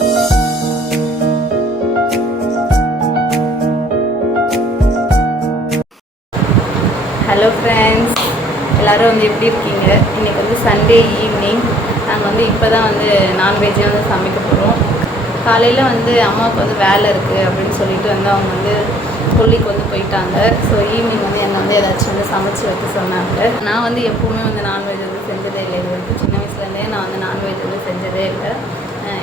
Hello friends, எல்லோரும் வந்து எப்படி இருக்கீங்க? இன்றைக்கி வந்து சண்டே ஈவினிங். நாங்கள் வந்து இப்போ தான் வந்து நான்வெஜ்ஜே வந்து சமைக்க போகிறோம். காலையில் வந்து அம்மாவுக்கு வந்து வேலை இருக்குது அப்படின்னு சொல்லிட்டு வந்து அவங்க வந்து கொல்லிக்கு வந்து போயிட்டாங்க. ஸோ ஈவினிங் வந்து என்னை வந்து ஏதாச்சும் வந்து சமைச்சு வைக்க சொன்னாங்க. நான் வந்து எப்போவுமே வந்து நான்வெஜ் வந்து செஞ்சதே இல்லை. இது வந்து சின்ன வயசுலேருந்தே நான் வந்து நான்வெஜ் வந்து செஞ்சதே இல்லை.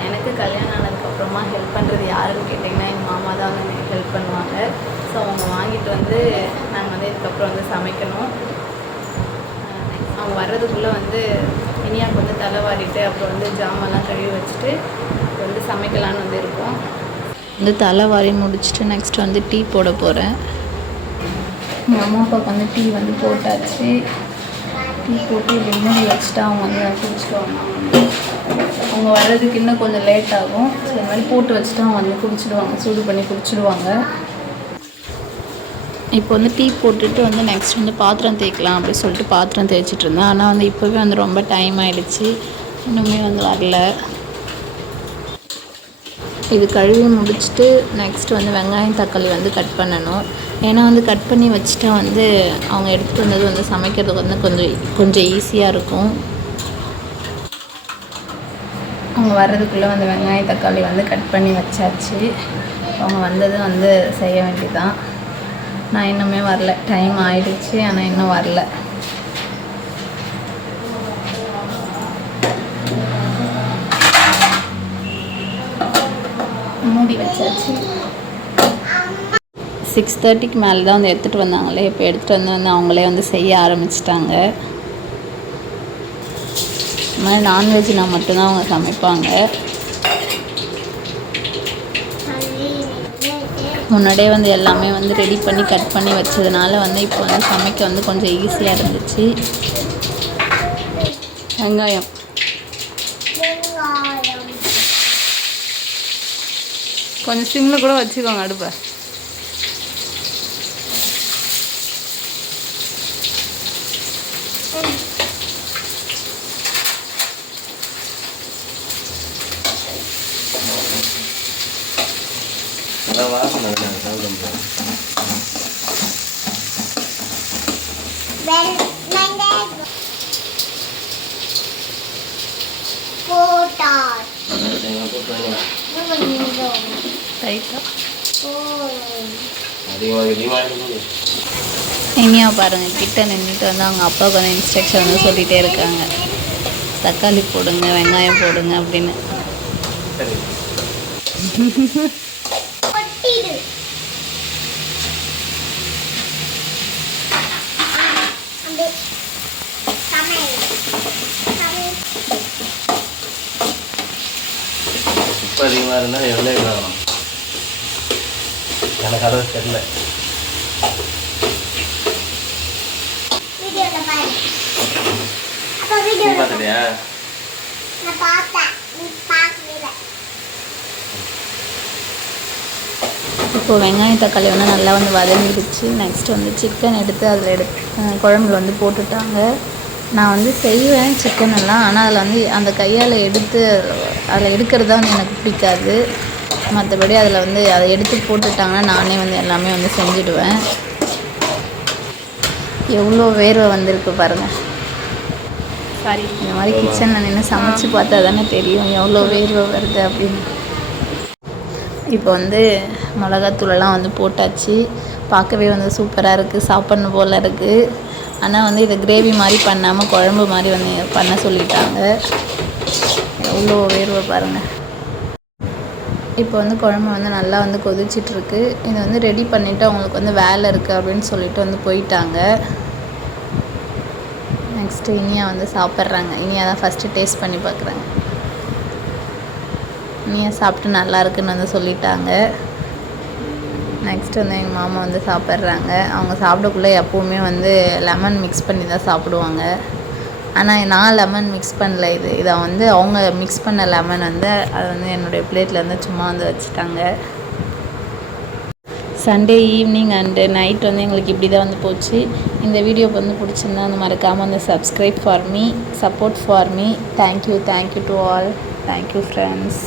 எனக்கு கல்யாணம் ஆனதுக்கப்புறமா ஹெல்ப் பண்ணுறது யாருன்னு கேட்டிங்கன்னா எங்கள் மாமா தான் வந்து எனக்கு ஹெல்ப் பண்ணுவாங்க. ஸோ அவங்க வாங்கிட்டு வந்து நாங்கள் வந்து இதுக்கப்புறம் வந்து சமைக்கணும். அவங்க வர்றதுக்குள்ளே வந்து இனியாவுக்கு வந்து தலைவாரிட்டு அப்புறம் வந்து ஜாமெல்லாம் கழுவி வச்சுட்டு வந்து சமைக்கலான்னு வந்து இருக்கோம். வந்து தலைவாரி முடிச்சுட்டு நெக்ஸ்ட் வந்து டீ போட போகிறேன். எங்கள் அம்மா அப்பாவுக்கு வந்து டீ வந்து போட்டாச்சு. டீ போட்டு இப்படி மூடி வச்சுட்டு அவங்க வந்து குடிச்சிடுவாங்க. அவங்க வர்றதுக்கு இன்னும் கொஞ்சம் லேட் ஆகும். ஸோ இந்த மாதிரி போட்டு வச்சுட்டு அவங்க வந்து குடிச்சிடுவாங்க, சூடு பண்ணி குடிச்சிடுவாங்க. இப்போ வந்து டீ போட்டுட்டு வந்து நெக்ஸ்ட் வந்து பாத்திரம் தேய்க்கலாம் அப்படின்னு சொல்லிட்டு பாத்திரம் தேய்ச்சிட்டு இருந்தேன். ஆனால் வந்து இப்போவே வந்து ரொம்ப டைம் ஆகிடுச்சு, இன்னுமே வந்து வரல. இது கழுவி முடிச்சுட்டு நெக்ஸ்ட் வந்து வெங்காயம் தக்காளி வந்து கட் பண்ணணும். ஏன்னா வந்து கட் பண்ணி வச்சுட்டா வந்து அவங்க எடுத்துகிட்டு வந்தது வந்து சமைக்கிறதுக்கு வந்து கொஞ்சம் ஈஸியாக இருக்கும். அவங்க வர்றதுக்குள்ளே வந்து வெங்காயம் தக்காளி வந்து கட் பண்ணி வச்சாச்சு. அவங்க வந்தது வந்து செய்ய வேண்டியதான். நான் இன்னுமே வரல, டைம் ஆயிடுச்சு, ஆனால் இன்னும் வரல. மூடி வச்சாச்சு. 6:30க்கு மேலே தான் வந்து எடுத்துகிட்டு வந்தாங்களே. இப்போ எடுத்துகிட்டு வந்து அவங்களே வந்து செய்ய ஆரம்பிச்சிட்டாங்க. இந்த மாதிரி நான்வெஜ்னா மட்டும்தான் அவங்க சமைப்பாங்க. முன்னாடியே வந்து எல்லாமே வந்து ரெடி பண்ணி கட் பண்ணி வச்சதுனால வந்து இப்போ வந்து சமைக்க வந்து கொஞ்சம் ஈஸியாக இருந்துச்சு. வெங்காயம் கொஞ்சம் சிம்மில் கூட வச்சுக்கோங்க அடுப்பை. இனியா பாருங்க, கிட்ட நின்றுட்டு வந்து அவங்க அப்பாவுக்கு வந்து இன்ஸ்ட்ரக்ஷன் வந்து சொல்லிகிட்டே இருக்காங்க. தக்காளி போடுங்க, வெங்காயம் போடுங்க அப்படின்னு. அதிகமாக இருந்தால் எவ்வளோ ஆகணும் எனக்கு அதை தெரியல. பார்த்துட்டியா? இப்போது வெங்காயம் தக்காளி வந்து நல்லா வந்து வதங்கிடுச்சு. நெக்ஸ்ட் வந்து சிக்கன் எடுத்து அதில் குழம்புல வந்து போட்டுட்டாங்க. நான் வந்து செய்வேன் சிக்கன் எல்லாம், ஆனால் அதில் வந்து அந்த கையால் அதில் எடுக்கிறது தான் வந்து எனக்கு பிடிக்காது. மற்றபடி அதில் வந்து அதை எடுத்து போட்டுட்டாங்கன்னா நானே வந்து எல்லாமே வந்து செஞ்சுடுவேன். எவ்வளோ வேர்வை வந்திருக்கு பாருங்கள். சாரி, இந்த மாதிரி கிச்சனில் நின்று சமைச்சு பார்த்தா தானே தெரியும் எவ்வளோ வேர்வை வருது அப்படின்னு. இப்போ வந்து மிளகாத்தூளெல்லாம் வந்து போட்டாச்சு. பார்க்கவே வந்து சூப்பராக இருக்குது, சாப்பிட்ணும் போல் இருக்குது. ஆனால் வந்து இதை கிரேவி மாதிரி பண்ணாமல் குழம்பு மாதிரி வந்து பண்ண சொல்லிட்டாங்க. எவ்வளோ வேர்வை பாருங்கள். இப்போ வந்து குழம்பு வந்து நல்லா வந்து கொதிச்சிட்ருக்கு. இதை வந்து ரெடி பண்ணிவிட்டு அவங்களுக்கு வந்து வேலை இருக்குது அப்படின்னு சொல்லிட்டு வந்து போயிட்டாங்க. நெக்ஸ்ட்டு இனியா வந்து சாப்பிட்றாங்க. இனியா தான் ஃபஸ்ட்டு டேஸ்ட் பண்ணி பார்க்குறாங்க. இனியா சாப்பிட்டு நல்லா இருக்குன்னு வந்து சொல்லிட்டாங்க. நெக்ஸ்ட் வந்து எங்கள் மாமா வந்து சாப்பிட்றாங்க. அவங்க சாப்பிடக்குள்ளே எப்போவுமே வந்து லெமன் மிக்ஸ் பண்ணி தான் சாப்பிடுவாங்க. ஆனால் நான் லெமன் மிக்ஸ் பண்ணல. இதை வந்து அவங்க மிக்ஸ் பண்ண லெமன் வந்து அதை வந்து என்னுடைய பிளேட்டில் வந்து சும்மா வந்து வச்சுட்டாங்க. சண்டே ஈவினிங் அண்டு நைட் வந்து எங்களுக்கு இப்படி தான் வந்து போச்சு. இந்த வீடியோ வந்து பிடிச்சிருந்தா வந்து மறக்காமல் வந்து subscribe for me, support for me. Thank you to all. Thank you friends.